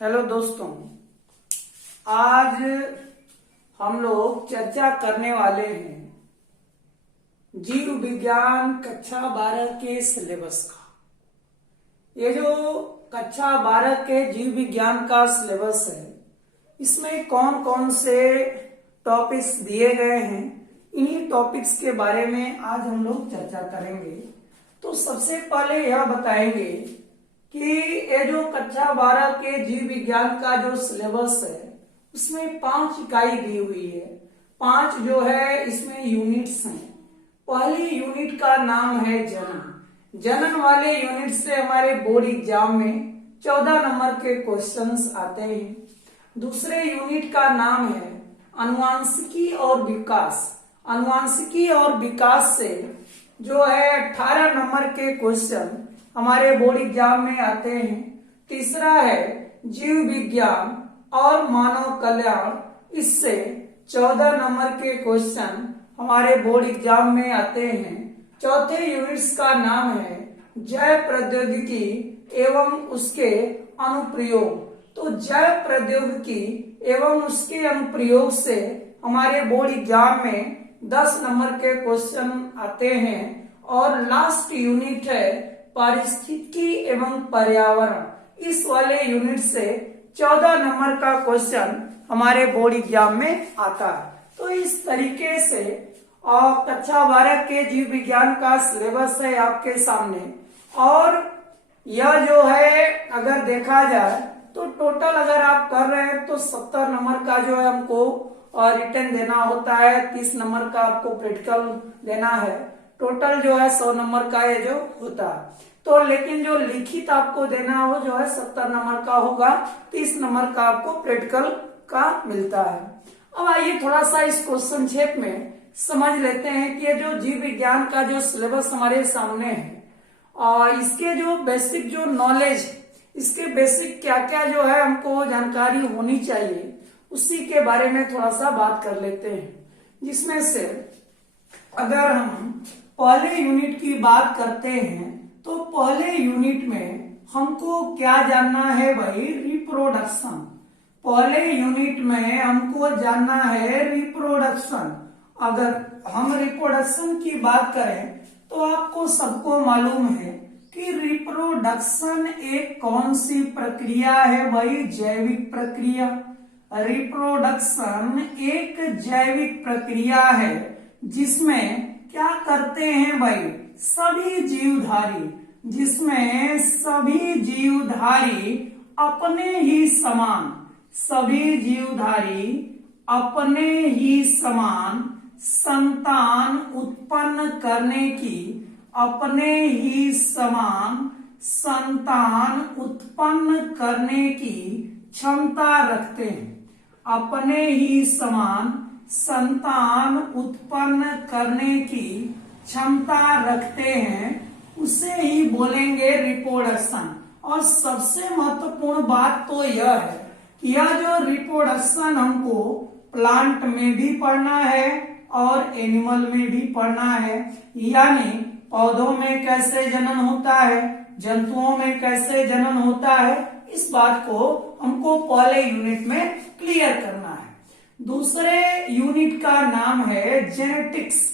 Hello दोस्तों, आज हम लोग चर्चा करने वाले हैं जीव विज्ञान कक्षा 12 के सिलेबस का। ये जो कक्षा 12 के जीव विज्ञान का सिलेबस है, इसमें कौन कौन से टॉपिक्स दिए गए हैं, इन्हीं टॉपिक्स के बारे में आज हम लोग चर्चा करेंगे। तो सबसे पहले यह बताएंगे कि ये जो कक्षा 12 के जीव विज्ञान का जो सिलेबस है, उसमें 5 इकाई दी हुई है। 5 जो है इसमें यूनिट्स हैं। पहली यूनिट का नाम है जनन। जनन वाले यूनिट से हमारे बोर्ड एग्जाम में 14 नंबर के क्वेश्चंस आते हैं। दूसरे यूनिट का नाम है अनुवांशिकी और विकास। अनुवांशिकी और विकास से जो है 18 नंबर के क्वेश्चन हमारे बोर्ड एग्जाम में आते हैं। तीसरा है जीव विज्ञान और मानव कल्याण, इससे 14 नंबर के क्वेश्चन हमारे बोर्ड एग्जाम में आते हैं। चौथे यूनिट्स का नाम है जैव प्रौद्योगिकी एवं उसके अनुप्रयोग। तो जैव प्रौद्योगिकी एवं उसके अनुप्रयोग से हमारे बोर्ड एग्जाम में 10 नंबर के क्वेश्चन आते हैं। और लास्ट यूनिट है पारिस्थितिकी एवं पर्यावरण। इस वाले यूनिट से 14 नंबर का क्वेश्चन हमारे बोर्ड एग्जाम में आता है। तो इस तरीके से कक्षा 12 के जीव विज्ञान का सिलेबस है आपके सामने। और यह जो है अगर देखा जाए तो टोटल अगर आप कर रहे हैं तो 70 नंबर का जो है हमको रिटर्न देना होता है। 30 नंबर का आपको प्रैक्टिकल देना है। टोटल जो है 100 नंबर का ये जो होता है। तो लेकिन जो लिखित आपको देना हो जो है 70 नंबर का होगा। 30 नंबर का आपको प्रैक्टिकल का मिलता है। अब आइए थोड़ा सा इसको संक्षेप में समझ लेते हैं कि ये जो जीव विज्ञान का जो सिलेबस हमारे सामने है और इसके जो बेसिक जो नॉलेज, इसके बेसिक क्या क्या जो है हमको जानकारी होनी चाहिए, उसी के बारे में थोड़ा सा बात कर लेते हैं। जिसमें से अगर हम पहले यूनिट की बात करते हैं तो पहले यूनिट में हमको क्या जानना है भाई? रिप्रोडक्शन। पहले यूनिट में हमको जानना है रिप्रोडक्शन। अगर हम रिप्रोडक्शन की बात करें तो आपको सबको मालूम है कि रिप्रोडक्शन एक कौन सी प्रक्रिया है भाई? जैविक प्रक्रिया। रिप्रोडक्शन एक जैविक प्रक्रिया है जिसमें क्या करते हैं भाई? सभी जीवधारी, जिसमें सभी जीवधारी अपने ही समान, सभी जीवधारी अपने ही समान संतान उत्पन्न करने की, अपने ही समान संतान उत्पन्न करने की क्षमता रखते हैं। अपने ही समान संतान उत्पन्न करने की क्षमता रखते हैं, उसे ही बोलेंगे रिप्रोडक्शन। और सबसे महत्वपूर्ण बात तो यह है कि यह जो रिप्रोडक्शन हमको प्लांट में भी पढ़ना है और एनिमल में भी पढ़ना है। यानी पौधों में कैसे जनन होता है, जंतुओं में कैसे जनन होता है, इस बात को हमको पहले यूनिट में क्लियर करना है। दूसरे यूनिट का नाम है जेनेटिक्स।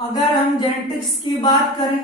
अगर हम जेनेटिक्स की बात करें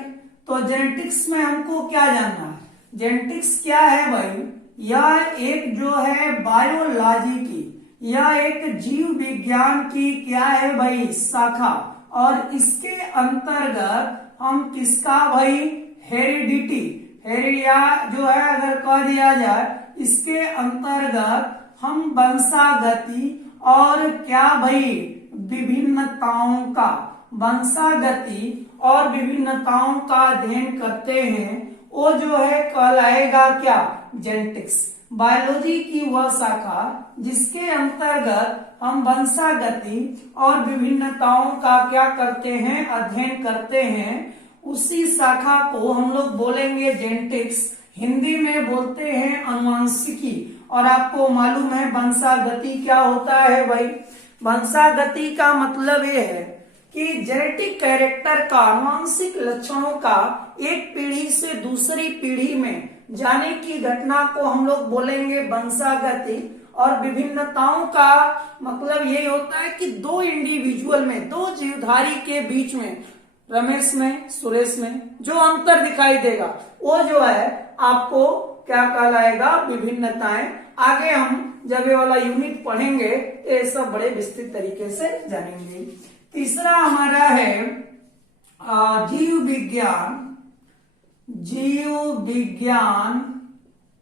तो जेनेटिक्स में हमको क्या जानना है? जेनेटिक्स क्या है भाई? यह एक जो है बायोलॉजी की, यह एक जीव विज्ञान की क्या है भाई? शाखा। और इसके अंतर्गत हम किसका भाई? हेरिडिटी, हेरिया जो है अगर कह दिया जाए, इसके अंतर्गत हम वंशागति और क्या भाई? विभिन्नताओं का, वंशागति और विभिन्नताओं का अध्ययन करते हैं। वो जो है कहलाएगा क्या? जेनेटिक्स। बायोलॉजी की वह शाखा जिसके अंतर्गत हम वंशागति और विभिन्नताओं का क्या करते हैं? अध्ययन करते हैं। उसी शाखा को हम लोग बोलेंगे जेनेटिक्स। हिंदी में बोलते हैं अनुवांशिकी। और आपको मालूम है वंशागति क्या होता है भाई? वंशागति का मतलब ये है कि जेनेटिक कैरेक्टर का, आनुवंशिक लक्षणों का एक पीढ़ी से दूसरी पीढ़ी में जाने की घटना को हम लोग बोलेंगे वंशागति। और विभिन्नताओं का मतलब यही होता है कि दो इंडिविजुअल में, दो जीवधारी के बीच में, रमेश में सुरेश में जो अंतर दिखाई देगा वो जो है आपको क्या कहलाएगा, विभिन्नताएं। आगे हम जब ये वाला यूनिट पढ़ेंगे तो ये सब बड़े विस्तृत तरीके से जानेंगे। तीसरा हमारा है जीव विज्ञान, जीव विज्ञान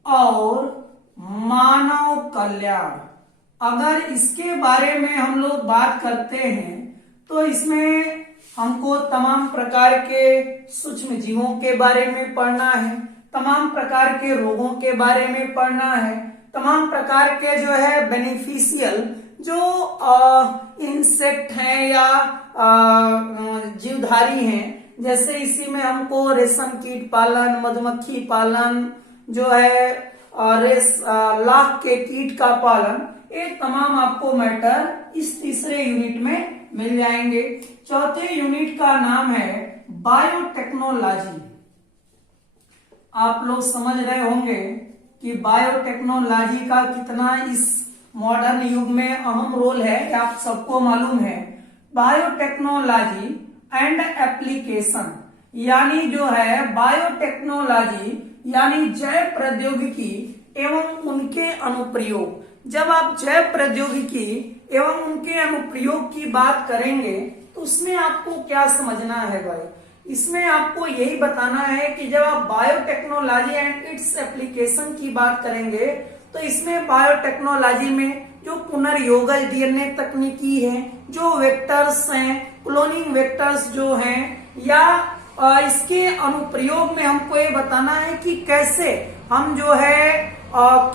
और मानव कल्याण। अगर इसके बारे में हम लोग बात करते हैं तो इसमें हमको तमाम प्रकार के सूक्ष्म जीवों के बारे में पढ़ना है, तमाम प्रकार के रोगों के बारे में पढ़ना है, तमाम प्रकार के जो है बेनिफिशियल जो इंसेक्ट हैं या जीवधारी हैं, जैसे इसी में हमको रेशम कीट पालन, मधुमक्खी पालन जो है, लाख के कीट का पालन, ये तमाम आपको मैटर इस तीसरे यूनिट में मिल जाएंगे। चौथे यूनिट का नाम है बायोटेक्नोलॉजी। आप लोग समझ रहे होंगे कि बायोटेक्नोलॉजी का कितना इस मॉडर्न युग में अहम रोल है, आप सबको मालूम है। बायोटेक्नोलॉजी एंड एप्लीकेशन, यानी जो है बायोटेक्नोलॉजी यानी जैव प्रौद्योगिकी एवं उनके अनुप्रयोग। जब आप जैव प्रौद्योगिकी एवं उनके अनुप्रयोग की बात करेंगे तो उसमें आपको क्या समझना है भाई, इसमें आपको यही बताना है कि जब आप बायोटेक्नोलॉजी एंड इट्स एप्लीकेशन की बात करेंगे तो इसमें बायोटेक्नोलॉजी में जो पुनर्योगज डीएनए तकनीकी है, जो वेक्टर्स हैं, क्लोनिंग वेक्टर्स जो हैं, या इसके अनुप्रयोग में हमको ये बताना है कि कैसे हम जो है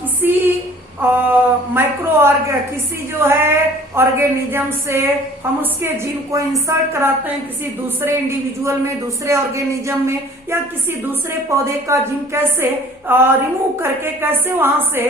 किसी किसी जो है ऑर्गेनिज्म से हम उसके जीन को इंसर्ट कराते हैं किसी दूसरे इंडिविजुअल में, दूसरे ऑर्गेनिज्म में, या किसी दूसरे पौधे का जीन कैसे रिमूव करके, कैसे वहां से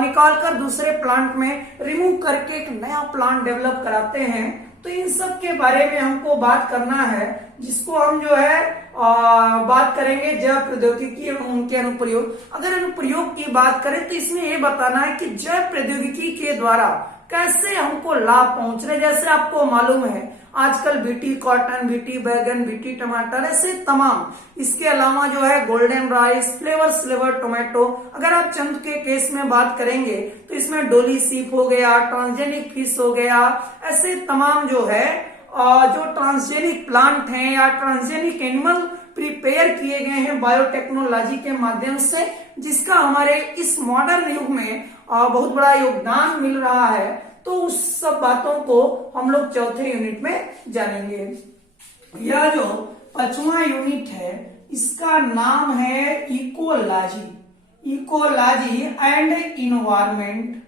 निकाल कर दूसरे प्लांट में रिमूव करके एक नया प्लांट डेवलप कराते हैं। तो इन सब के बारे में हमको बात करना है, जिसको हम जो है बात करेंगे जैव प्रौद्योगिकी एवं उनके अनुप्रयोग। अगर अनुप्रयोग की बात करें तो इसमें ये बताना है कि जैव प्रौद्योगिकी के द्वारा कैसे हमको लाभ पहुंच रहे। जैसे आपको मालूम है आजकल बीटी कॉटन, बीटी बैगन, बीटी टमाटर, ऐसे तमाम, इसके अलावा जो है गोल्डन राइस, फ्लेवर टोमेटो। अगर आप चंद के केस में बात करेंगे तो इसमें डोली सीप हो गया, ट्रांसजेनिक फिश हो गया, ऐसे तमाम जो है जो ट्रांसजेनिक प्लांट हैं या ट्रांसजेनिक एनिमल प्रिपेयर किए गए हैं बायोटेक्नोलॉजी के माध्यम से, जिसका हमारे इस मॉडर्न युग में बहुत बड़ा योगदान मिल रहा है। तो उस सब बातों को हम लोग चौथे यूनिट में जानेंगे। यह जो 5वां यूनिट है इसका नाम है ecology, ecology and environment,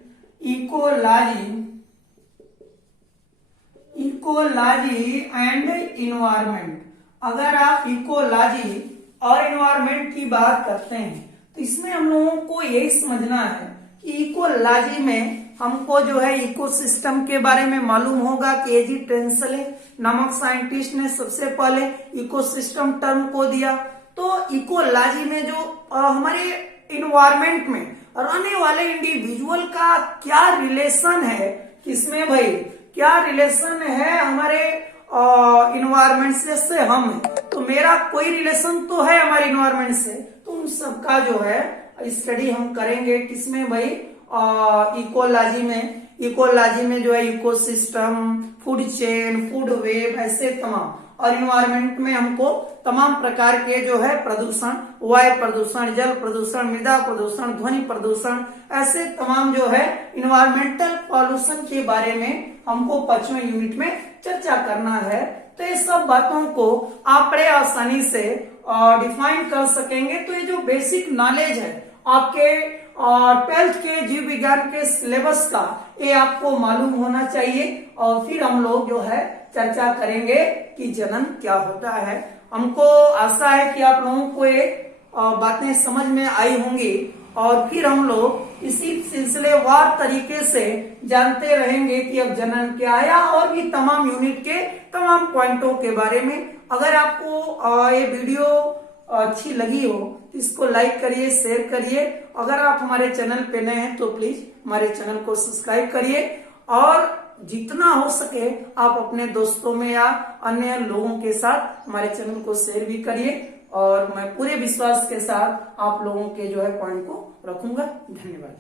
ecology and environment. अगर आप इकोलॉजी और इन्वायरमेंट की बात करते हैं तो इसमें हम लोगों को यही समझना है कि इकोलॉजी में हमको जो है इकोसिस्टम के बारे में मालूम होगा कि एजी टेंसले नामक साइंटिस्ट ने सबसे पहले इकोसिस्टम टर्म को दिया। तो इकोलॉजी में जो हमारे इन्वायरमेंट में रहने वाले इंडिविजुअल का क्या रिलेशन है, किसमें भाई क्या रिलेशन है हमारे इन्वायरमेंट से हम है, तो मेरा कोई रिलेशन तो है हमारे इन्वायरमेंट से, तो उन सबका जो है स्टडी हम करेंगे। किसमें भाई, इकोलॉजी में। इकोलॉजी में जो है ecosystem, food chain, food web, ऐसे तमाम। और इन्वायरमेंट में हमको तमाम प्रकार के जो है प्रदूषण, वायु प्रदूषण, जल प्रदूषण, मृदा प्रदूषण, ध्वनि प्रदूषण, ऐसे तमाम जो है इन्वायरमेंटल पॉल्यूशन के बारे में हमको 5वें यूनिट में चर्चा करना है। तो ये सब बातों को आप बड़े आसानी से डिफाइन कर सकेंगे। तो ये जो बेसिक नॉलेज है आपके 12th के जीव विज्ञान के सिलेबस का, ये आपको मालूम होना चाहिए। और फिर हम लोग जो है चर्चा करेंगे कि जनन क्या होता है। हमको आशा है कि आप लोगों को ये बातें समझ में आई होंगी और फिर हम लोग इसी सिलसिलेवार तरीके से जानते रहेंगे कि अब जनन क्या है और भी तमाम यूनिट के तमाम पॉइंटों के बारे में। अगर आपको ये वीडियो अच्छी लगी हो तो इसको लाइक करिए, शेयर करिए। अगर आप हमारे चैनल पे नए हैं तो प्लीज हमारे चैनल को सब्सक्राइब करिए और जितना हो सके आप अपने दोस्तों में या अन्य लोगों के साथ हमारे चैनल को शेयर भी करिए। और मैं पूरे विश्वास के साथ आप लोगों के जो है पॉइंट को रखूंगा। धन्यवाद।